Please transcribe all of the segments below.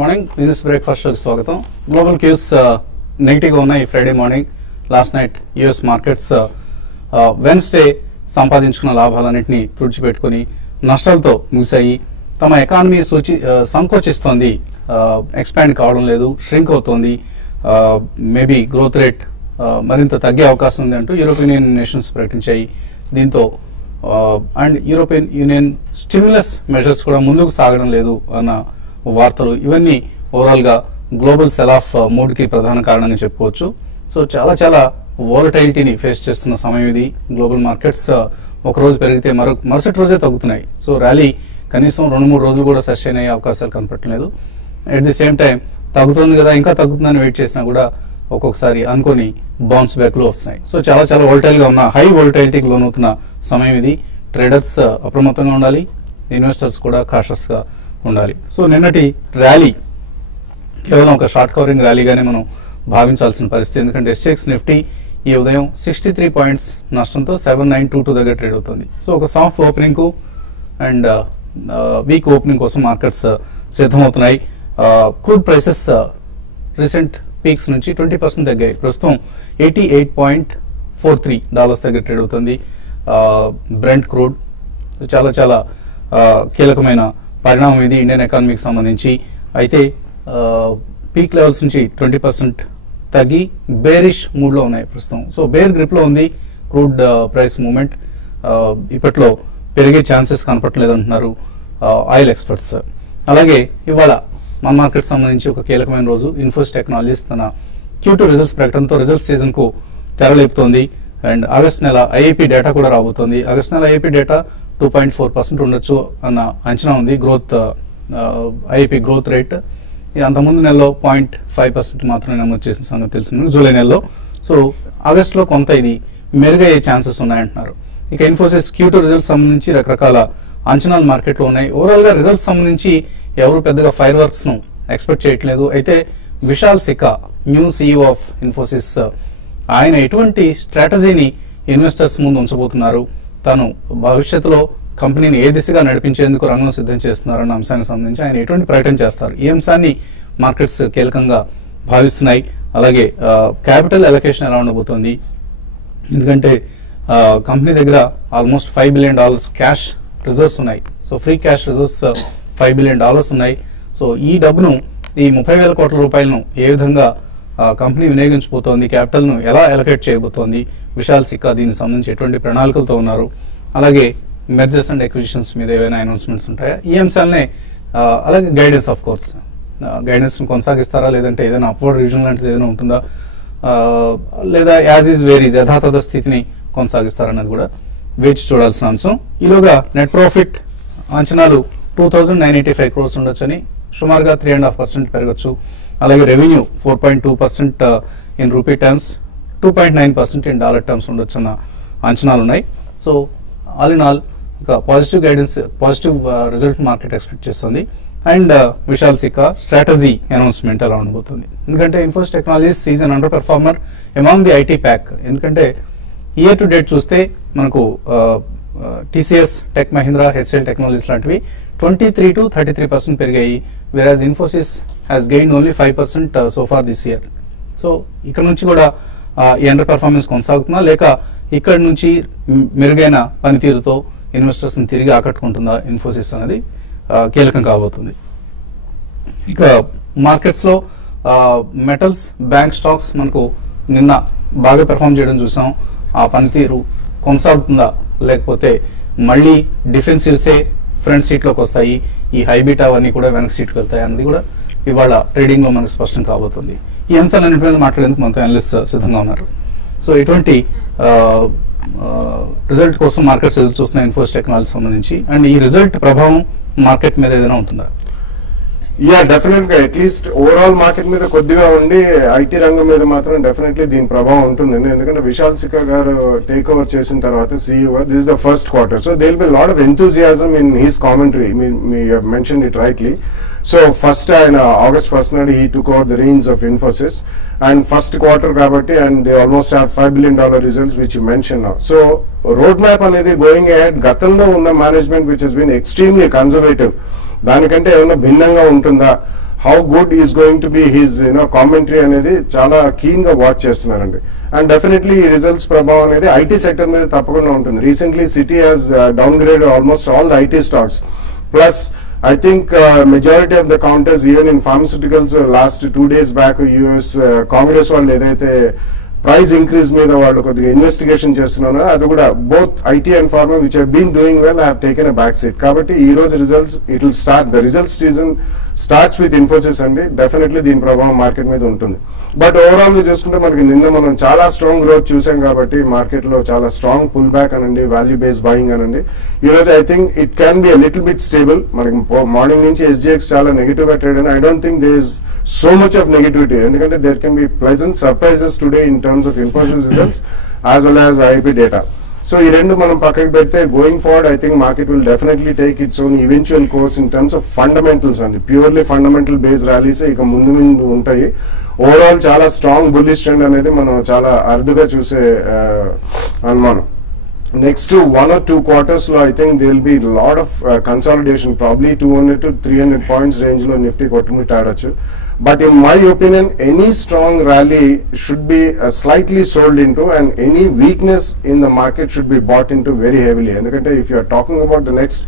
Morning business breakfast షోకి స్వాగతం. Global cues negative గా ఉన్నాయి Friday morning. Last night US markets Wednesday సంపాదించుకున్న లాభాలన్నింటినీ తుడిచిపెట్టుకుని నష్టాలతో ముగిశాయి. తమ ఎకానమీ సంకోచిస్తోంది, ఎక్స్పాండ్ కావడం లేదు, ష్రింక్ అవుతోంది, మేబీ గ్రోత్ రేట్ మరింత తగ్గే అవకాశం ఉంది అంటూ యూరోపియన్ యూనియన్ నేషన్స్ ప్రకటించాయి. దీంతో and European union stimulus measures కూడా ముందుకు సాగడం లేదు అన్న వార్తలు, ఇవన్నీ ఓవరాల్ గా గ్లోబల్ సెల్ ఆఫ్ మూడ్ కి ప్రధాన కారణంగా చెప్పుకోవచ్చు. సో చాలా చాలా వోలటైలిటీని ఫేస్ చేస్తున్న సమయం ఇది. గ్లోబల్ మార్కెట్స్ ఒక రోజు పెరిగితే మరుసటి రోజే తగ్గుతున్నాయి. సో ర్యాలీ కనీసం 2-3 రోజులు కూడా సస్టైన్ అయ్యే అవకాశాలు కనపడలేదు. అట్ ది సేమ్ టైం తగ్గుతుంది కదా, ఇంకా తగ్గుతుందని వెయిట్ చేసినా కూడా ఒక్కొక్కసారి అనుకొని బౌన్స్ బ్యాక్ లో వస్తున్నాయి. సో చాలా చాలా వోల్టైల్ గా ఉన్న, హై వోల్టైలిటీకి లోనవుతున్న సమయం ఇది. ట్రేడర్స్ అప్రమత్తంగా ఉండాలి, ఇన్వెస్టర్స్ కూడా కాషస్ గా ఉండాలి. సో నిన్నటి ర్యాలీ కేవలం ఒక షార్ట్ కవరింగ్ ర్యాలీగానే మనం భావించాల్సిన పరిస్థితి. ఎందుకంటే ఎస్టెక్స్ నిఫ్టీ ఈ ఉదయం 63 పాయింట్స్ నష్టంతో 7922 దగ్గర ట్రేడ్ అవుతుంది. సో ఒక సాఫ్ట్ ఓపెనింగ్ కు అండ్ వీక్ ఓపెనింగ్ కోసం మార్కెట్స్ సిద్ధమవుతున్నాయి. క్రూడ్ ప్రైసెస్ రీసెంట్ పీక్స్ నుంచి 20% తగ్గాయి. ప్రస్తుతం $88.43 దగ్గర ట్రేడ్ అవుతుంది బ్రెంట్ క్రూడ్. చాలా చాలా కీలకమైన పరిణామం ఇది ఇండియన్ ఎకానమీకి సంబంధించి. అయితే పీక్ లెవెల్స్ నుంచి 20% తగ్గి బేరిష్ మూడ్ లో ఉన్నాయి ప్రస్తుతం. సో బేర్ గ్రిప్ లో ఉంది క్రూడ్ ప్రైస్ మూవ్మెంట్. ఇప్పట్లో పెరిగే ఛాన్సెస్ కనపట్లేదు అంటున్నారు ఆయిల్ ఎక్స్పర్ట్స్. అలాగే ఇవాళ మన మార్కెట్ సంబంధించి ఒక కీలకమైన రోజు. ఇన్ఫోసిస్ టెక్నాలజీస్ తన Q2 రిజల్ట్స్ ప్రకటనతో రిజల్ట్స్ సీజన్ కు తెరలేపుతోంది. అండ్ ఆగస్ట్ నెల ఐఐపి డేటా కూడా రాబోతోంది. ఆగస్ట్ నెల ఐఐపి డేటా 2.4% ఉండొచ్చు అన్న అంచనా ఉంది. గ్రోత్ ఐఐపి గ్రోత్ రేట్ అంతకుముందు నెలలో 0.5% మాత్రమే నమోదు చేసిన సంగతి తెలిసింది జూలై నెలలో. సో ఆగస్ట్ లో కొంత ఇది మెరుగయ్యే ఛాన్సెస్ ఉన్నాయంటున్నారు. ఇక ఇన్ఫోసిస్ Q2 రిజల్ట్స్ సంబంధించి రకరకాల అంచనాలు మార్కెట్ లో ఉన్నాయి. ఓవరాల్ గా రిజల్ట్స్ సంబంధించి ఎవరు పెద్దగా ఫైర్ వర్క్స్ ను ఎక్స్పెక్ట్ చేయట్లేదు. అయితే Vishal cica, new CEO of Infosys, ఆయన ఎటువంటి స్ట్రాటజీని ఇన్వెస్టర్స్ ముందు ఉంచబోతున్నారు, తను భవిష్యత్తులో కంపెనీని ఏ దిశగా నడిపించేందుకు రంగం సిద్ధం చేస్తున్నారన్న అంశానికి సంబంధించి ఆయన ఎటువంటి ప్రకటన చేస్తారు, ఈ అంశాన్ని మార్కెట్స్ కీలకంగా భావిస్తున్నాయి. అలాగే క్యాపిటల్ అలొకేషన్ ఎలా ఉండబోతోంది, ఎందుకంటే కంపెనీ దగ్గర ఆల్మోస్ట్ $5 బిలియన్ క్యాష్ రిజర్వ్స్ ఉన్నాయి. So free cash reserves $5 billion ఉన్నాయి. సో ఈ డబ్బును, ఈ 30,000 కోట్ల రూపాయలను ఏ విధంగా కంపెనీ వినియోగించబోతోంది, క్యాపిటల్ ను ఎలా అలొకేట్ చేయబోతోంది, విశాల్ సిక్కా దీనికి సంబంధించి ఎటువంటి ప్రణాళికలతో ఉన్నారు, అలాగే మెర్జర్స్ అండ్ ఎక్విజిషన్స్ మీద ఏవైనా అనౌన్స్మెంట్స్ ఉంటాయా, ఈ అంశాలనే అలాగే గైడెన్స్, ఆఫ్ కోర్స్ గైడెన్స్ కొనసాగిస్తారా, లేదంటే ఏదైనా అప్వర్డ్ రివిజన్ లాంటిది ఏదైనా ఉంటుందా, లేదా యాజ్ ఈజ్ వేరీజ్ యథాతథ స్థితిని కొనసాగిస్తారన్నది కూడా వేచి చూడాల్సిన అంశం. ఈలోగా నెట్ ప్రాఫిట్ అంచనాలు 2,985 crores ఉండొచ్చని, సుమారుగా 3.5% పెరగచ్చు. అలాగే revenue 4.2% in rupee terms, 2.9% in dollar terms ఉండొచ్చు అన్న అంచనాలు ఉన్నాయి. సో ఆల్ ఇన్ ఆల్ ఒక positive guidance, positive result market expect చేస్తుంది. And Vishal Sikka strategy announcement ఎలా ఉండబోతుంది, ఎందుకంటే Infosys technologies is an under performer among the IT pack. ఎందుకంటే ఇయర్ టు డేట్ చూస్తే మనకు TCS, Tech Mahindra, HCL technologies లాంటివి 23 to 33% పెరిగాయి. Whereas Infosys has gain only 5% so far this year. So ఇక్కడ నుంచి కూడా ఈ అండర్ పెర్ఫార్మెన్స్ కొనసాగుతుందా, లేక ఇక్కడ నుంచి మెరుగైన పనితీరుతో ఇన్వెస్టర్స్ ని తిరిగి ఆకట్టుకుంటుందా ఇన్ఫోసిస్ అనేది కీలకం కాబోతుంది. ఇక మార్కెట్స్ లో మెటల్స్, బ్యాంక్ స్టాక్స్ మనకు నిన్న బాగా పెర్ఫార్మ్ చేయడం చూసాం. ఆ పనితీరు కొనసాగుతుందా, లేకపోతే మళ్ళీ డిఫెన్సివ్సే ఫ్రంట్ సీట్ లోకి వస్తాయి, ఈ హైబీటా అవన్నీ కూడా వెనక్ సీట్కి వెళ్తాయి అన్నది కూడా ఇవాళ ట్రేడింగ్ లో మనకు స్పష్టం కాబోతుంది. ఈ అంశాలన్నింటి మీద మాట్లాడేందుకు మనతో అనలిస్ట్ సిద్ధంగా ఉన్నారు. సో ఇటువంటి రిజల్ట్ కోసం మార్కెట్స్ ఎదురు చూస్తున్న ఇన్ఫోసిస్ టెక్నాలజీ సంబంధించి, అండ్ ఈ రిజల్ట్ ప్రభావం మార్కెట్ మీద ఏదైనా ఉంటుందా? డెఫినెట్ గా అట్లీస్ట్ ఓవరాల్ మార్కెట్ మీద కొద్దిగా ఉండి ఐటీ రంగం మీద మాత్రం డెఫినెట్లీ దీని ప్రభావం ఉంటుంది. ఎందుకంటే విశాల్ సిక్కా గారు టేక్ ఓవర్ చేసిన తర్వాత CEO గారు, this is the first quarter, so there will be lot of enthusiasm in his commentary. మీ mention it rightly. So first ఆయన ఆగస్ట్ 1st నాడు he took over the reins of Infosys, and first quarter కాబట్టి, and they almost have $5 billion results which you mentioned now. So road map అనేది going ahead, గతంలో ఉన్న management which has been extremely conservative, దానికంటే ఏమైనా భిన్నంగా ఉంటుందా, how good is going to be his commentary అనేది చాలా కీన్ గా వాచ్ చేస్తున్నారండి. అండ్ డెఫినెట్లీ ఈ రిజల్ట్స్ ప్రభావం అనేది ఐటీ సెక్టర్ మీద తప్పకుండా ఉంటుంది. Recently city has down grade almost all the IT stocks. Plus I think majority of the counters, even in pharmaceuticals, last 2 days back, US Congress వాళ్ళు ఏదైతే price increase మీద వాళ్ళు కొద్దిగా ఇన్వెస్టిగేషన్ చేస్తున్నారు, అది కూడా both IT and pharma which have been doing well have taken a back seat. కాబట్టి ఈ రోజు results it will start, the results season starts with Infosys అండి. డెఫినెట్లీ దీని ప్రభావం మార్కెట్ మీద ఉంటుంది. బట్ ఓవరాల్ గా చూసుకుంటే మనకి నిన్న మనం చాలా స్ట్రాంగ్ గ్రోత్ చూసాం కాబట్టి మార్కెట్ లో చాలా స్ట్రాంగ్ పుల్ బ్యాక్ అనండి, వాల్యూ బేస్డ్ బయింగ్ అనండి. ఈ రోజు I think it can be little bit stable. మనకి మార్నింగ్ నుంచి SGX చాలా నెగిటివ్ గా ట్రేడ్ అని I don't think there is so much of negativity, ఎందుకంటే there can be pleasant surprises today in terms of Infosys results as well as IP data. So ఈ రెండు మనం పక్కకి పెడితే going forward I think market will definitely take its own eventual course in terms of fundamentals అండి. Purely fundamental based rallies ఇక ముందు ముందు ఉంటాయి. ఓవరాల్ చాలా స్ట్రాంగ్ బుల్లిష్ ట్రెండ్ అనేది మనం చాలా అరుదుగా చూసే అనుమానం. నెక్స్ట్ 1 or 2 quarters లో I think they will be lot of consolidation, probably 200 to 300 points range లో నిఫ్టీ కొట్టుమిట్ ఆడొచ్చు. But in my opinion, any strong rally should be slightly sold into, and any weakness in the market should be bought into very heavily. Endukante if you are talking about the next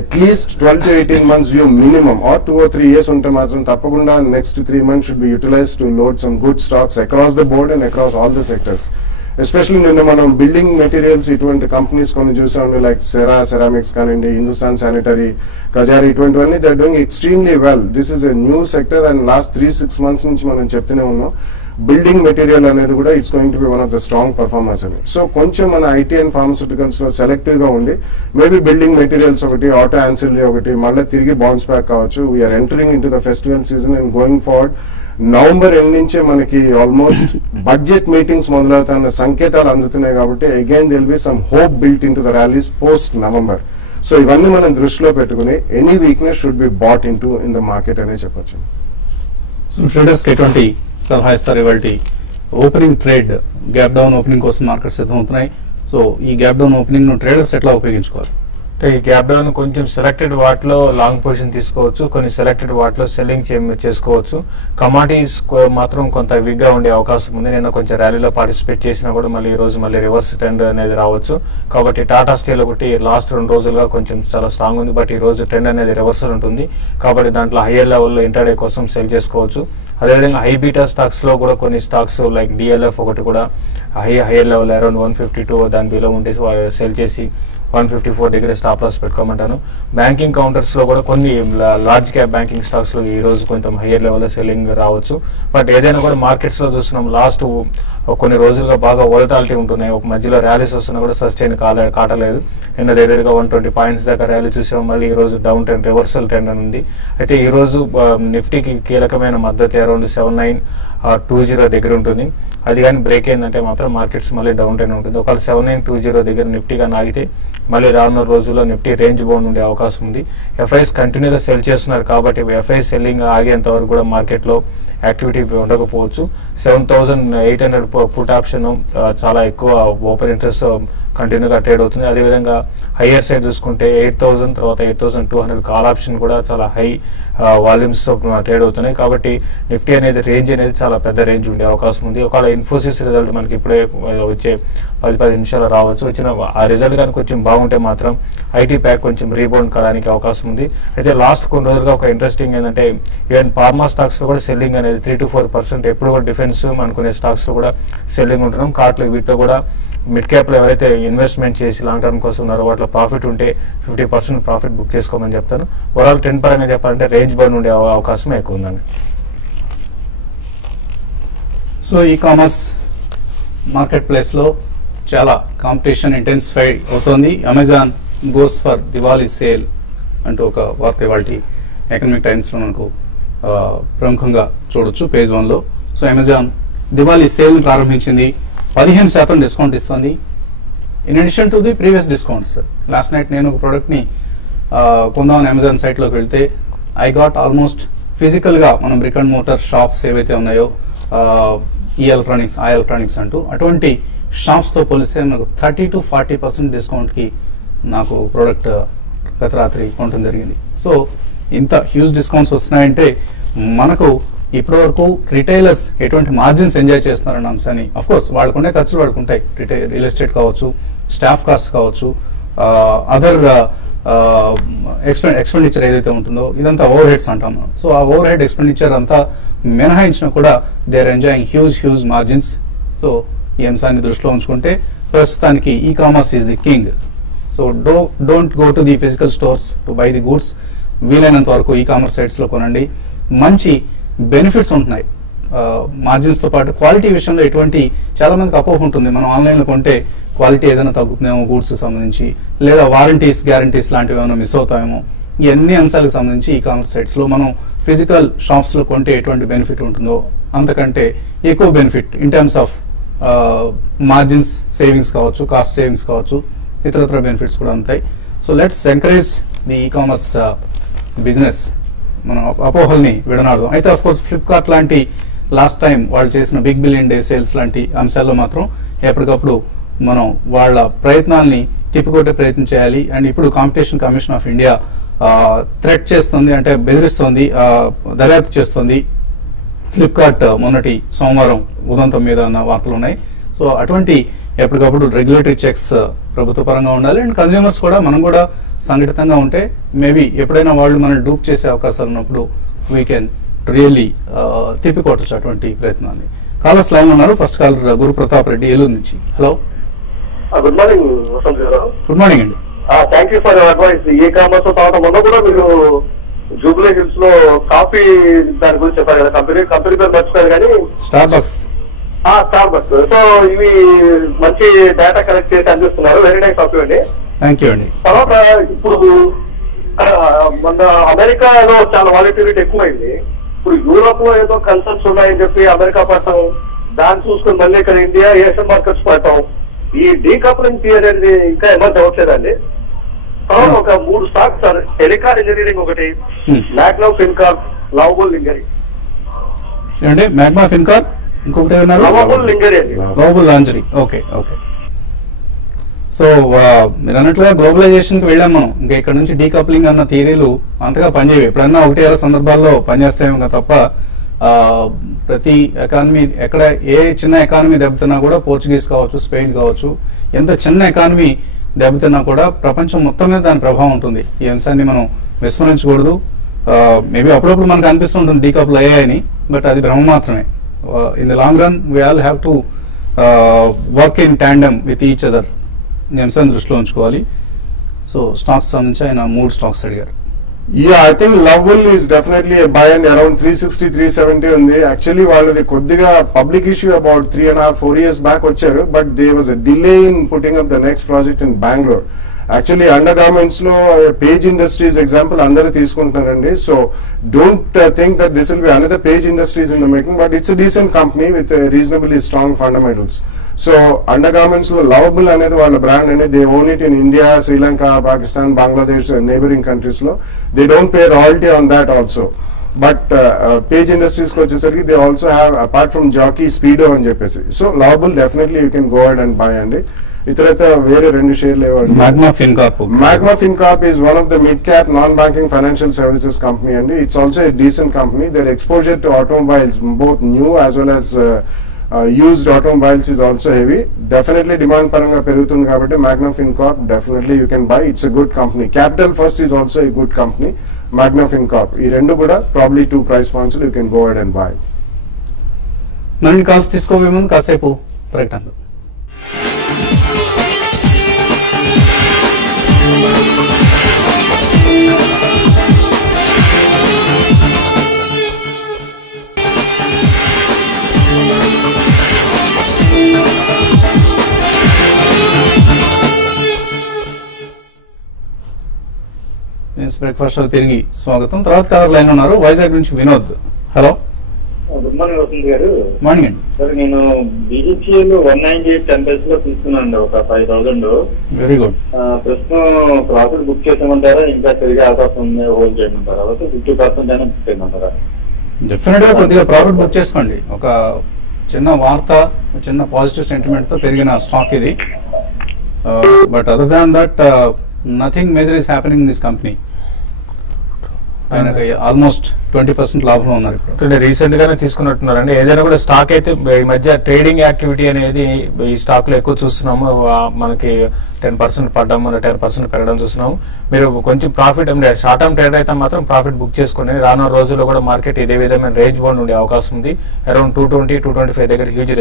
at least 12 to 18 months view minimum, or 2 or 3 years unte matram tappakunda next 3 months should be utilized to load some good stocks across the board and across all the sectors. Especially నిన్న మనం building materials ఇటువంటి companies కొన్ని చూసాము, like ceramics కానివ్వండి, Hindustan sanitary, Kajaria, ఇటువంటివన్నీ they are doing extremely well. This is a new sector and last 3-6 months నుంచి మనం చెప్తూనే ఉన్నాం బిల్డింగ్ మెటీరియల్ అనేది కూడా it's going to be one of the strong performers అని. సో కొంచెం మన ఐటీ అండ్ ఫార్మస్యూటికల్స్ లో సెలెక్టివ్ గా ఉండి మేబీ బిల్డింగ్ మెటీరియల్స్ ఒకటి, ఆటో యాన్సిలరీ ఒకటి మళ్ళీ తిరిగి బౌన్స్ బ్యాక్ కావచ్చు. We are entering in to the festival season and going forward November end నుంచే మనకి ఆల్మోస్ట్ బడ్జెట్ మీటింగ్స్ మొదలవుతున్న సంకేతాలు అందుతున్నాయి. కాబట్టి again there'll be some hope built in to the rallies post November. So ఇవన్నీ మనం దృష్టిలో పెట్టుకుని any weakness should be bought in to in the market అనే చెప్పొచ్చు. సో ట్రేడర్స్ ఎటువంటి సలహా ఇస్తారు? ఇవాళ opening trade gap down opening కోసం మార్కెట్ సిద్ధం అవుతున్నాయి. సో ఈ గ్యాప్ డౌన్ ఓపెనింగ్ ను ట్రేడర్స్ ఎట్లా ఉపయోగించుకోవాలి? ఈ గ్యాప్ డౌన్ కొంచెం సెలెక్టెడ్ వాటిలో లాంగ్ పొజిషన్ తీసుకోవచ్చు, కొన్ని సెలెక్టెడ్ వాటిలో సెల్లింగ్ చేసుకోవచ్చు. కమాడిటీస్ మాత్రం కొంత వీక్ గా ఉండే అవకాశం ఉంది. నేను కొంచెం ర్యాలీలో పార్టిసిపేట్ చేసినా కూడా మళ్ళీ ఈ రోజు మళ్ళీ రివర్స్ ట్రెండ్ అనేది రావచ్చు. కాబట్టి టాటా స్టీల్ ఒకటి లాస్ట్ 2 రోజులుగా కొంచెం చాలా స్ట్రాంగ్ ఉంది, బట్ ఈ రోజు ట్రెండ్ అనేది రివర్సల్ ఉంటుంది. కాబట్టి దాంట్లో హైయర్ లెవెల్లో ఇంటర్డే కోసం సెల్ చేసుకోవచ్చు. అదేవిధంగా హై బీటా స్టాక్స్ లో కూడా కొన్ని స్టాక్స్ లైక్ DLF ఒకటి కూడా హైయర్ లెవెల్ అరౌండ్ 152 దాని బిలో ఉంటే సెల్ చేసి 154 దగ్గర స్టాప్ లాస్ పెట్టుకోమంటాను. బ్యాంకింగ్ కౌంటర్స్ లో కూడా కొన్ని లార్జ్ క్యాప్ బ్యాంకింగ్ స్టాక్స్ లో ఈ రోజు కొంచెం హైయర్ లెవెల్ సెల్లింగ్ రావచ్చు. బట్ ఏదైనా కూడా మార్కెట్స్ లో చూస్తున్నాం లాస్ట్ కొన్ని రోజులుగా బాగా వోలటాలిటీ ఉంటున్నాయి. ఒక మధ్యలో ర్యాలీస్ వస్తున్నా కూడా సస్టైన్ కాటలేదు. నిన్న దగ్గరగా 120 points దాకా ర్యాలీ చూసాం. మళ్ళీ ఈ రోజు డౌన్ ట్రెండ్, రివర్సల్ ట్రెండ్ అని ఉంది. అయితే ఈ రోజు నిఫ్టీకి కీలకమైన మద్దతు అరౌండ్ 7920 దగ్గర ఉంటుంది. అది కానీ బ్రేక్ అయిందంటే మాత్రం మార్కెట్స్ మళ్ళీ డౌన్ ట్రెండ్ ఉంటుంది. ఒకవేళ 7920 దగ్గర నిఫ్టీగా ఆగితే మళ్ళీ రానున్న రోజుల్లో నిఫ్టీ రేంజ్ బౌండ్ ఉండే అవకాశం ఉంది. FIs కంటిన్యూగా సెల్ చేస్తున్నారు కాబట్టి FIs సెల్లింగ్ ఆగేంత వరకు కూడా మార్కెట్ లో యాక్టివిటీ ఉండకపోవచ్చు. 7800 పుట్ ఆప్షన్ చాలా ఎక్కువ ఓపెన్ ఇంట్రెస్ట్ కంటిన్యూగా ట్రేడ్ అవుతుంది. అదేవిధంగా హైయర్ సైడ్ చూసుకుంటే 8000 తర్వాత 8200 కాల్ ఆప్షన్ కూడా చాలా హై వాల్యూమ్స్ ట్రేడ్ అవుతున్నాయి. కాబట్టి నిఫ్టీ అనేది రేంజ్ అనేది చాలా పెద్ద రేంజ్ ఉండే అవకాశం ఉంది. ఒకవేళ ఇన్ఫోసిస్ రిజల్ట్ మనకి ఇప్పుడే వచ్చే 10-15 నిమిషాలు రావచ్చు. వచ్చిన ఆ రిజల్ట్ కానీ కొంచెం బాగుంటే మాత్రం ఐటీ ప్యాక్ కొంచెం రీబౌండ్ కావడానికి అవకాశం ఉంది. అయితే లాస్ట్ కొన్ని రోజులుగా ఒక ఇంట్రెస్టింగ్ ఏంటంటే ఈవెన్ ఫార్మా స్టాక్స్ లో కూడా సెల్లింగ్ అనేది 3 to 4% ఎప్పుడు కూడా డిఫెన్స్ అనుకునే స్టాక్స్ లో కూడా సెల్లింగ్ ఉంటున్నాం. కార్ట్లో వీటిలో కూడా మిడ్ క్యాప్ లో ఎవరైతే ఇన్వెస్ట్మెంట్ చేసి లాంగ్ టర్మ్ కోసం ఉన్నారో వాటిలో ప్రాఫిట్ ఉంటే 50% ప్రాఫిట్ బుక్ చేసుకోమని చెప్తాను. ఓవరాల్ 10 పరంగా చెప్పాలంటే రేంజ్ బౌండ్ ఉండే అవకాశం ఎక్కువ ఉందండి. So e commerce market place లో చాలా కాంపిటీషన్ ఇంటెన్సిఫై అవుతోంది. Amazon goes for Diwali sale అంటూ ఒక వార్త ఇవాళ ఎకనామిక్ టైమ్స్ లో మనకు ప్రముఖంగా చూడొచ్చు పేజ్ 1 లో. సో అమెజాన్ దివాళీ సేల్ ప్రారంభించింది. 15% డిస్కౌంట్ ఇస్తుంది. In addition to the previous discounts. Last night నేను ఒక ప్రోడక్ట్ ని కొందామని అమెజాన్ సైట్ లోకి వెళ్తే ఐ గాట్ ఆల్మోస్ట్ ఫిజికల్ గా మనం బ్రిక్ అండ్ మోటార్ షాప్స్ ఏవైతే ఉన్నాయో ఈ ఎలక్ట్రానిక్స్ ఆ ఎలక్ట్రానిక్స్ అంటూ అటువంటి షాప్స్ తో పోలిస్తే నాకు 30 to 40% డిస్కౌంట్ కి నాకు ప్రోడక్ట్ గత రాత్రి కొనడం జరిగింది. సో ఇంత హ్యూజ్ డిస్కౌంట్స్ వస్తున్నాయంటే మనకు ఇప్పటి వరకు రిటైలర్స్ ఎటువంటి మార్జిన్స్ ఎంజాయ్ చేస్తున్నారన్న అంశాన్ని, అఫ్ కోర్స్ వాళ్ళకుండే ఖర్చులు వాళ్ళకుంటాయి, రియల్ ఎస్టేట్ కావచ్చు, స్టాఫ్ కాస్ట్ కావచ్చు, అదర్ ఎక్స్పెండిచర్ ఏదైతే ఉంటుందో ఇదంతా ఓవర్ హెడ్స్ అంటాం. సో ఆ ఓవర్ హెడ్ ఎక్స్పెండిచర్ అంతా మినహాయించినా కూడా they are enjoying huge margins. So ఈ అంశాన్ని దృష్టిలో ఉంచుకుంటే ప్రస్తుతానికి e commerce is the king. So don't go to the physical stores to buy the goods. వీలైనంత వరకు ఈ కామర్స్ సైట్స్ లో కొనండి. మంచి బెనిఫిట్స్ ఉంటున్నాయి మార్జిన్స్ తో పాటు. క్వాలిటీ విషయంలో ఎటువంటి చాలా మందికి అపోహ ఉంటుంది, మనం ఆన్లైన్ లో కొంటే క్వాలిటీ ఏదైనా తగ్గుతుందేమో గూడ్స్ సంబంధించి, లేదా వారంటీస్ గ్యారంటీస్ లాంటివి ఏమైనా మిస్ అవుతాయేమో. ఈ అన్ని అంశాలకు సంబంధించి ఈ కామర్స్ సైట్స్ లో మనం ఫిజికల్ షాప్స్ లో కొంటే ఎటువంటి బెనిఫిట్ ఉంటుందో అంతకంటే ఎక్కువ benefit in terms of margins savings కావచ్చు, కాస్ట్ సేవింగ్స్ కావచ్చు, ఇతరత్ర బెనిఫిట్స్ కూడా ఉంటాయి. So let's encourage the e commerce business. మనం అపోహల్ని విడనాడదాం. అయితే అఫ్ కోర్స్ ఫ్లిప్కార్ట్ లాంటి లాస్ట్ టైం వాళ్ళు చేసిన బిగ్ బిలియన్ డే సేల్స్ లాంటి అంశాల్లో మాత్రం ఎప్పటికప్పుడు మనం వాళ్ళ ప్రయత్నాల్ని తిప్పికొట్టే ప్రయత్నం చేయాలి. అండ్ ఇప్పుడు competition commission of India threat చేస్తుంది, అంటే బెదిరిస్తుంది, దర్యాప్తు చేస్తుంది ఫ్లిప్కార్ట్ మొన్నటి సోమవారం ఉదంతం మీద అన్న వార్తలు ఉన్నాయి. సో అటువంటి ఎప్పటికప్పుడు రెగ్యులేటరీ చెక్స్ ప్రభుత్వ పరంగా ఉండాలి. అండ్ కన్స్యూమర్స్ కూడా మనం కూడా సంఘటితంగా ఉంటే మేబీ ఎప్పుడైనా వాళ్ళు మనం డూప్ చేసే అవకాశాలు ఉన్నప్పుడు వీ కెన్ రియల్లీ తిప్పికొట్టచ్చు అటువంటి ప్రయత్నాన్ని. కాలర్స్ లైన్ ఉన్నారు. ఫస్ట్ కాలర్ గురు ప్రతాప్ రెడ్డి, ఏలూరు నుంచి. హలో, గుడ్ మార్నింగ్ వసంత్ గారు. గుడ్ మార్నింగ్ అండి. Thank you for advice. E commerce తర్వాత మొన్న కూడా మీరు జూబ్లీ హిల్స్ లో కాఫీ దాని గురించి చెప్పారు కదా, కంపెనీ పేరు మర్చిపోయారు కానీ స్టార్బక్స్. సో ఇవి మంచి డేటా కలెక్ట్ చేసి అందిస్తున్నారు. వెరీ నైస్ కాఫీ అండి. థ్యాంక్ యూ అండి. తర్వాత ఇప్పుడు మన అమెరికాలో చాలా వాలిటిలిటీ ఎక్కువైంది. ఇప్పుడు యూరోప్ లో ఏదో కన్సర్న్స్ ఉన్నాయని చెప్పి అమెరికా పడటం, దాన్ని చూసుకుని మళ్ళీ ఇక్కడ ఇండియా ఏషియన్ మార్కెట్స్ పడటం, ఈ డీకప్లింగ్ థియరీ అనేది ఇంకా ఎమర్జ్ అవ్వట్లేదండి. తర్వాత ఒక 3 స్టాక్స్ సార్, ఎలికార్ ఇంజనీరింగ్ ఒకటి, మ్యాగ్నా ఫిన్కార్ప్, లవబుల్ లింగరీ. ఏమండి మ్యాగ్నా ఫిన్కార్ప్, ఇంకొకటి ఏదన్నారు? లవబుల్ లింగరీ అండి. Lovable Lingerie. Okay okay. So మీరు అన్నట్లుగా గ్లోబలైజేషన్ కి వెళ్ళాం మనం. ఇంకా ఇక్కడ నుంచి డీకప్లింగ్ అన్న థియరీలు అంతగా పనిచేయవు. ఎప్పుడన్నా 1-2 సందర్భాల్లో పనిచేస్తాయేమో తప్ప ప్రతి ఎకానమీ ఎక్కడ ఏ చిన్న ఎకానమీ దెబ్బతిన్నా కూడా, పోర్చుగీస్ కావచ్చు, స్పెయిన్ కావచ్చు, ఎంత చిన్న ఎకానమీ దెబ్బతిన్నా కూడా ప్రపంచం మొత్తం మీద దాని ప్రభావం ఉంటుంది. ఈ అంశాన్ని మనం విస్మరించకూడదు. మేబీ అప్పుడప్పుడు మనకు అనిపిస్తుంటుంది డీకపుల్ అయ్యాయని, బట్ అది భ్రమ మాత్రమే. In the long run we all have to work in tandem with each other. ఈ అంశాన్ని దృష్టిలో ఉంచుకోవాలి. సో స్టాక్స్ సంబంధించి ఆయన 3 స్టాక్స్ అడిగారు. Yeah, I think Lovewell is definitely a buy and around 360, 370 ఉంది. Actually వాళ్ళది కొద్దిగా public issue about 3.5-4 years back వచ్చారు, but there was a delay in putting up the next project in Bangalore. Actually under garments లో Page Industries example అందరూ తీసుకుంటున్నారండి. So don't think that this will be another Page Industries in the making, but it's decent company with reasonably strong fundamentals. So under garments లో లవబుల్ అనేది వాళ్ళ brand అనేది, they own it in India, Sri Lanka, Pakistan, Bangladesh, neighbouring countries లో. They don't pay royalty on that also. But Page Industries కి వచ్చేసరికి they also have apart from Jackie, speedo అని చెప్పేసి. So lovable definitely you can go ahead and by అండి. ఇతరత వేరే 2 షేర్లు ఇవ్వండి. Magna Fincorp. Magna Fincorp is one of the mid-cap non-banking financial services company, and it's also a decent company. Their exposure to automobiles, both new as well as used automobiles, is also heavy. Definitely demand paranga perugutundi kabatti Magna Fincorp definitely you can buy. It's a good company. Capital First is also a good company. Magna Fincorp. ఈ రెండు కూడా probably 2 price points you can go ahead and buy. మరిన్ని calls తీసుకోబోయే ముందు కాసేపు ప్రకటనలు. Breakfast తిరిగి స్వాగతం. తర్వాత కాలర్ లైన్ ఉన్నారు, వైజాగ్ నుంచి Vinod. Hello, good morning Vasant గారు. మార్నింగ్ అండి. సార్ నేను బీజీపీఎల్ 198 10 లో తీసుకున్నాను, ఒక 5,000. Very good. ప్రస్తుతం ప్రాఫిట్ బుక్ చేయమంటారా, ఇంకా పెరిగే అవకాశం ఉంది హోల్డ్ చేయమంటారా, లేకపోతే 50% అయినా బుక్ చేయమంటారా? డెఫినెట్ గా కొద్దిగా ప్రాఫిట్ బుక్ చేసుకోండి. ఒక చిన్న వార్త, చిన్న పాజిటివ్ సెంటిమెంట్ తో పెరిగిన స్టాక్ ఇది. But other than that nothing major is happening in this company. ఆయన ఆల్మోస్ట్ 20% లాభంలో ఉన్నారు ఇప్పుడు. రీసెంట్ గానే తీసుకున్నట్టున్నారండి. ఏదైనా కూడా స్టాక్ అయితే ఈ మధ్య ట్రేడింగ్ యాక్టివిటీ అనేది ఈ స్టాక్ లో ఎక్కువ చూస్తున్నాము. మనకి 10% పడ్డం, 10% పెరగడం చూస్తున్నాము. మీరు కొంచెం ప్రాఫిట్ షార్ట్ టర్మ్ ట్రేడ్ అయితే మాత్రం ప్రాఫిట్ బుక్ చేసుకోండి. రానున్న రోజుల్లో కూడా మార్కెట్ ఇదే విధమైన రేంజ్ బౌండ్ ఉండే అవకాశం ఉంది. అరౌండ్ 220-225 దగ్గర హ్యూజ్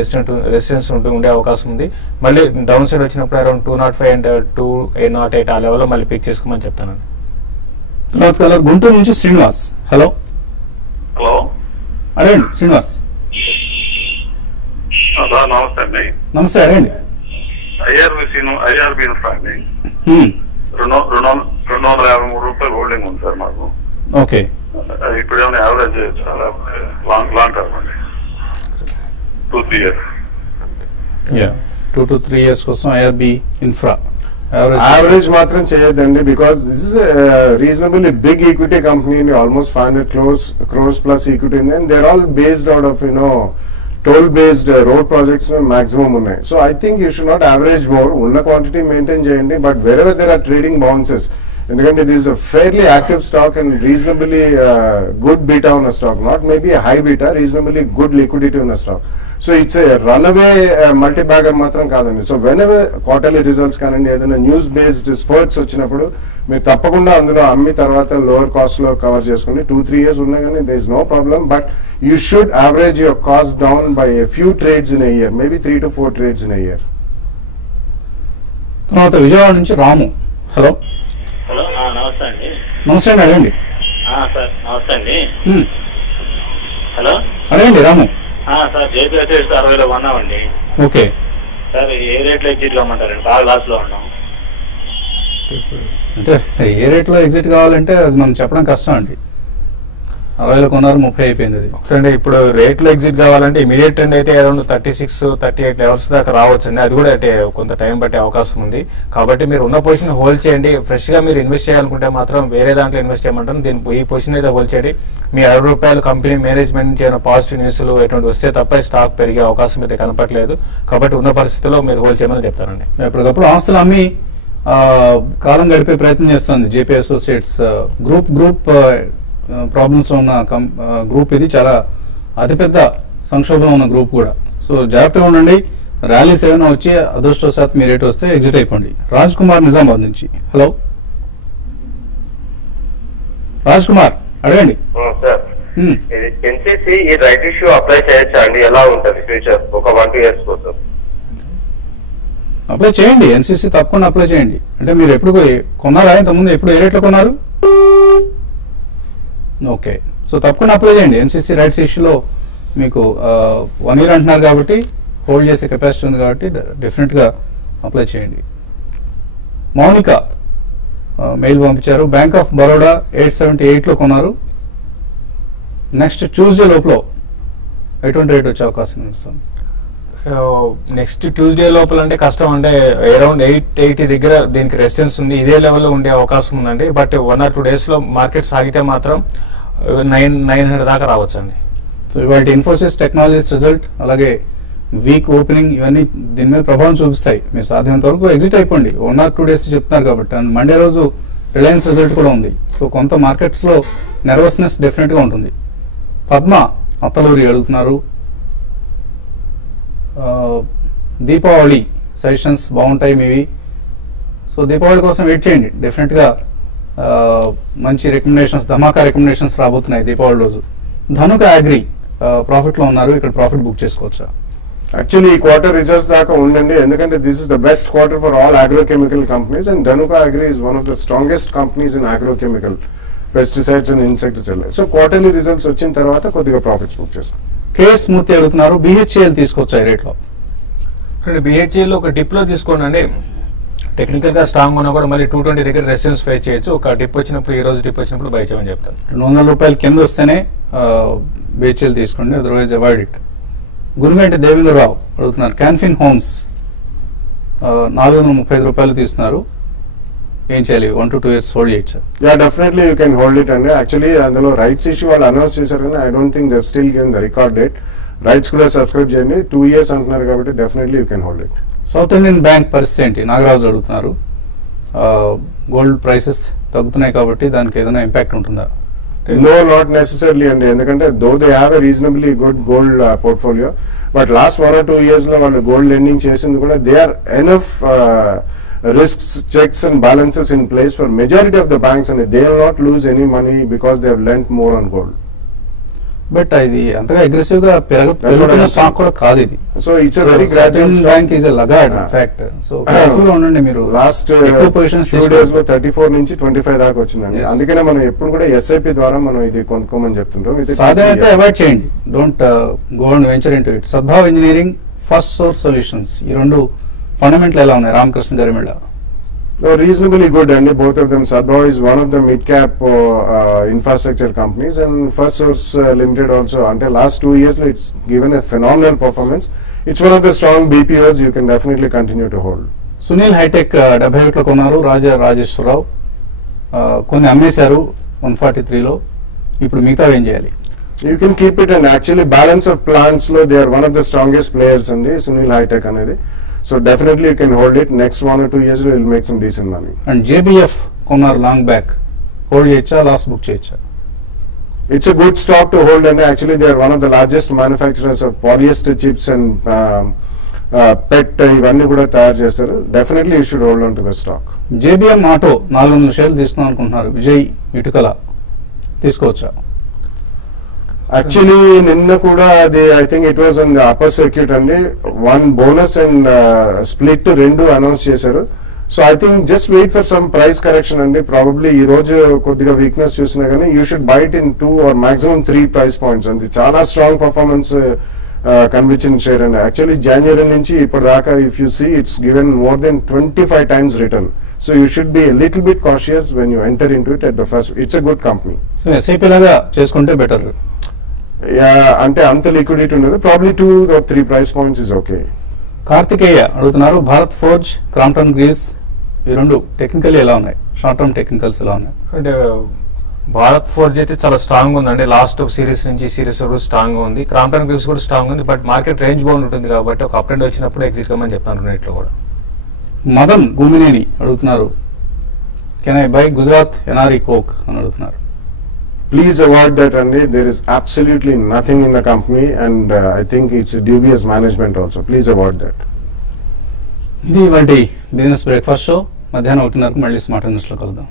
రెసిస్టెన్స్ ఉండే అవకాశం ఉంది. మళ్ళీ డౌన్ సైడ్ వచ్చినప్పుడు అరౌండ్ 205 అండ్ 208 ఆ లెవెల్లో మళ్ళీ పిక్ చేసుకోమని చెప్తానండి. తర్వాత గుంటూరు నుంచి శ్రీనివాస్. హలో హలో, అడగండి శ్రీనివాస్. సార్ నమస్తే అండి. నమస్తే, అడగండి. ఐఆర్బి అండి 253 రూపాయలు హోల్డింగ్ ఉంది సార్ మాకు. ఓకే, ఇప్పుడు ఏమైనా యావరేజ్ చాలా లాంగ్ టర్మ్ అండి, 2-3 years. 2 to 3 years కోసం ఐఆర్బి ఇన్ఫ్రా యావరేజ్ మాత్రం చేయొద్దండి, because this is reasonably big equity company, almost 500 crores plus equity in them. They're all based out of toll based road projects maximum ఉన్నాయి. So I think you should not average more. ఉన్న quantity maintain చేయండి, but wherever there are trading bounces, ఎందుకంటే this is a fairly active stock and reasonably good beta on a stock, not maybe a high beta, reasonably good liquidity on a stock. So it's a runaway multi-bagger మాత్రం కాదండి. So whenever quarterly results కానండి, ఏదైనా news based spurts వచ్చినప్పుడు మీరు తప్పకుండా అందులో అమ్మి తర్వాత లోవర్ కాస్ట్ లో కవర్ చేసుకుని 2-3 years ఉన్నా కానీ there is no problem, but you should average your cost down by a few trades in a year, maybe 3 to 4 trades in a year. తర్వాత విజయవాడ నుంచి రాము. హలో హలో, నమస్తే అండి. నమస్తే అండి, అడగండి. సార్ నమస్తే అండి. హలో, అడగండి రాము. సార్ జేపీ అసెట్స్ 60లో కొన్నామండి. ఓకే, సార్ ఏ రేట్లో ఎగ్జిట్ కామంటారండి? బాగా లాస్ లో ఉన్నాం. అంటే ఏ రేట్ లో ఎగ్జిట్ కావాలంటే అది మనం చెప్పడం కష్టం అండి. 60లో కొన్నారు, 30 అయిపోయింది అది. అంటే ఇప్పుడు రేట్ లో ఎగ్జిట్ కావాలంటే ఇమీడియట్ ట్రెండ్ అయితే అరౌండ్ 36-38 లెవెల్స్ దాకా రావచ్చు అండి. అది కూడా అంటే కొంత టైం పట్టే అవకాశం ఉంది. కాబట్టి మీరు ఉన్న పొజిషన్ హోల్డ్ చేయండి. ఫ్రెష్ గా మీరు ఇన్వెస్ట్ చేయాలనుకుంటే మాత్రం వేరే దాంట్లో ఇన్వెస్ట్ చేయమంటారు. దీని ఈ పొజిషన్ అయితే హోల్డ్ చేయండి. మీ 60 రూపాయలు కంపెనీ మేనేజ్మెంట్ నుంచి ఏమైనా పాజిటివ్ న్యూస్లు ఎటువంటి వస్తే తప్ప స్టాక్ పెరిగే అవకాశం అయితే కనపట్లేదు. కాబట్టి ఉన్న పరిస్థితుల్లో మీరు హోల్డ్ చేయమని చెప్తారండి. ఎప్పటికప్పుడు ఆస్తులు అమ్మి కాలం గడిపే ప్రయత్నం చేస్తుంది జేపీ అసోసియేట్స్. గ్రూప్ ప్రాబ్లమ్స్ లో ఉన్న గ్రూప్ ఇది, చాలా అతిపెద్ద సంక్షోభంలో ఉన్న గ్రూప్ కూడా. సో జాగ్రత్తగా ఉండండి. ర్యాలీస్ ఏమైనా వచ్చి అదృష్టవశాత్తు మీ రేట్ వస్తే ఎగ్జిట్ అయిపోండి. రాజ్ కుమార్ నిజామాబాద్ నుంచి. హలో రాజ్ కుమార్, అడగండి. సార్, ఎన్సీసీ ఈ రైట్ ఇష్యూ అప్లై చేయొచ్చా అండి? ఎలా ఉంటుంది ఫ్యూచర్ ఒక 1-2 years కోసం? అప్లై చేయండి, ఎన్సీసీ తప్పకుండా అప్లై చేయండి. అంటే మీరు ఎప్పుడు కొన్నారా? ఇంతకుముందు ఎప్పుడు ఏ రేట్లో కొన్నారు? ఓకే, సో తప్పకుండా అప్లై చేయండి. ఎన్సీసీ రైట్స్ ఇష్యూలో మీకు 1 year అంటున్నారు కాబట్టి, హోల్డ్ చేసే కెపాసిటీ ఉంది కాబట్టి డెఫినెట్ గా అప్లై చేయండి. మౌనిక మెయిల్ పంపించారు. బ్యాంక్ ఆఫ్ బరోడా 878లో కొన్నారు. నెక్స్ట్ ట్యూస్డే లోపల ఎటువంటి రేట్ వచ్చే అవకాశం ఉంది? నెక్స్ట్ ట్యూస్డే లోపల అంటే కష్టం. అంటే అరౌండ్ 880 దగ్గర దీనికి రెసిస్టెన్స్ ఉంది. ఇదే లెవెల్లో ఉండే అవకాశం ఉందండి. బట్ 1 or 2 days లో మార్కెట్ సాగితే మాత్రం 900 దాకా రావచ్చు అండి. సో ఇవాళ ఇన్ఫోసిస్ టెక్నాలజీస్ రిజల్ట్, అలాగే వీక్ ఓపెనింగ్, ఇవన్నీ దీని మీద ప్రభావం చూపిస్తాయి. మీరు సాధ్యమైనంత వరకు ఎగ్జిట్ అయిపోండి. 1 or 2 days చెప్తున్నారు కాబట్టి. అండ్ మండే రోజు రిలయన్స్ రిజల్ట్ కూడా ఉంది. సో కొంత మార్కెట్స్ లో నెర్వస్నెస్ డెఫినెట్ గా ఉంటుంది. పద్మ అత్తలూరి అడుగుతున్నారు. దీపావళి సజెషన్స్ బాగుంటాయి మీవి. సో దీపావళి కోసం వెయిట్ చేయండి. డెఫినెట్ గా మంచి రికమెండేషన్స్, ధమాకా రికమెండేషన్స్ రాబోతున్నాయి దీపావళి రోజు. ధనుక అగ్రి ప్రాఫిట్ లో ఉన్నారు. ఇక్కడ ప్రాఫిట్ బుక్ చేసుకోవచ్చా? యాక్చువల్లీ ఈ క్వార్టర్ రిజల్ట్స్ దాకా ఉండండి, ఎందుకంటే this is the best quarter for all agrochemical companies and Dhanuka agri is one of the strongest companies in agrochemical pesticides and insecticide. So quarterly results వచ్చిన తర్వాత కొద్దిగా ప్రాఫిట్స్ బుక్ చేస్తాం. KS మూర్తి అడుగుతున్నారు. BHEL తీసుకోవచ్చా ఈ రేట్ లో? బిహెచ్ఏఎల్ ఒక dip లో తీసుకోండి. టెక్నికల్ గా స్ట్రాంగ్ ఉన్నా కూడా మళ్ళీ 220 దగ్గర రెసిస్టెన్స్ ఫేస్ చేయొచ్చు. ఒక డిప్ వచ్చినప్పుడు, ఈ రోజు డిప్ వచ్చినప్పుడు బై చేయమని చెప్తాను. 200 రూపాయలు కింద వస్తేనే బిహెచ్ఏఎల్ తీసుకోండి, otherwise avoid it. Guruganti Devendra Rao అడుగుతున్నారు. క్యాన్ఫిన్ హోమ్స్ 435 రూపాయలు తీస్తున్నారు. ఏం చేయాలి? 1 to 2 years హోల్డ్ చేయొచ్చు? Yeah, definitely you can hold it అండి. యాక్చువల్లీ అందులో రైట్స్ ఇష్యూ వాళ్ళు అనౌన్స్ చేశారు కానీ I don't think they still given the record date. Rights కూడా సబ్స్క్రైబ్ చేయండి. 2 years అంటున్నారు కాబట్టి definitely you can hold it. South Indian bank పరిస్థితి ఏంటి? నాగరాజు అడుగుతున్నారు. గోల్డ్ ప్రైసెస్ తగ్గుతున్నాయి కాబట్టి దానికి ఏదైనా ఇంపాక్ట్ ఉంటుందా? No, not necessarily అండి, ఎందుకంటే though they have a reasonably good gold portfolio, but last 1 or 2 years లో వాళ్ళు గోల్డ్ లెండింగ్ చేసింది కూడా they are enough risks, checks and balances in place for majority of the banks, and they will not lose any money because they have lent more on gold. But ఇది అంతగా aggressive గా పెరుగుతున్న stock కూడా కాదు ఇది. So it's a very gradual stock. Bank is a laggard in fact. So careful గా ఉండండి మీరు. లాస్ట్ ఎక్కువ పొజిషన్స్ 2 days లో 34 నుంచి 25 దాకా వచ్చిందండి. అందుకనే మనం ఎప్పుడు కూడా SIP ద్వారా మనం ఇది కొనుక్కోమని చెప్తుంటాం. సాధారణంగా అవాయిడ్ చేయండి, don't go and venture into it. Sadbhav engineering, first source solutions, ఈ రెండు ఫండమెంటల్ ఎలా ఉన్నాయి రామకృష్ణ గారి మీద? Reasonably good, and both of them. Sadbhav is one of the mid-cap infrastructure companies, and First Source Limited also. Until last 2 years, it's given a phenomenal performance. It's one of the strong BPOs. You can definitely continue to hold. Sunil Hitech 71 కొన్నారు, రాజేశ్వరరావు కొన్ని అమ్మేశారు 143లో. ఇప్పుడు మిగతా ఏం చేయాలి? You can keep it, and actually balance of plants lo they are one of the strongest players in the Sunil High-Tech anedi. So definitely you can hold it. Next 1 or 2 years we will make some decent money. And JBF కొన్నారు long back, hold చేయొచ్చా, last book చేయొచ్చా? It's a good stock to hold, and actually they are one of the largest manufacturers of polyester chips and PET ఇవన్నీ కూడా తయారు చేస్తారు. Definitely you should hold on to the stock. JBM auto 400 షేర్లు తీసుకుందాం అనుకుంటున్నారు, విజయ్ ఇటుకల తీసుకోవచ్చా? Actually నిన్న కూడా అది I think it was on the upper circuit అండి. 1 bonus and split రెండు అనౌన్స్ చేశారు. So I think just wait for some price correction అండి. ప్రాబబ్లీ ఈ రోజు కొద్దిగా వీక్నెస్ చూసినా కానీ you should buy it in 2 or maximum 3 price points అండి. చాలా స్ట్రాంగ్ పర్ఫార్మెన్స్ కనిపించిన షేర్ అండి. యాక్చువల్లీ జనవరి నుంచి ఇప్పటిదాకా if you see it's given more than 25 times return. So you should be a little bit cautious when you enter into it at the first. It's a good company. So SIP లాగా చేసుకుంటే better. అంటే అంత liquidity ఉండదు. Probably 2 or 3 price points is okay. Karthikeya అడుగుతున్నారు, Bharat forge, Crompton Greaves ఈ రెండు technical ఎలా ఉన్నాయి, షార్ట్ టర్మ్ టెక్నికల్స్ ఎలా ఉన్నాయి? అంటే భారత్ ఫోర్జ్ అయితే చాలా స్ట్రాంగ్ ఉందండి. లాస్ట్ సిరీస్ నుంచి సిరీస్ కూడా స్ట్రాంగ్ ఉంది. క్రాంప్టన్ గ్రీవ్స్ కూడా స్ట్రాంగ్ ఉంది. బట్ మార్కెట్ రేంజ్ బౌండ్ ఉంటుంది కాబట్టి ఒక అప్ అండ్ వచ్చినప్పుడు ఎగ్జిట్ కమ్మని చెప్తాను రెండిట్లో కూడా. మదన్ గుమినేని అడుగుతున్నారు, can I by Gujarat NRE coke అని అడుగుతున్నారు. Please avoid that, Andy. There is absolutely nothing in the company, and I think it's a dubious management also. Please avoid that. ఇది ఇవాల్టి బిజినెస్ బ్రేక్ఫాస్ట్ షో. మధ్యాహ్నం 1:30 మళ్ళీ స్మార్ట్ న్యూస్ లో కలుద్దాం.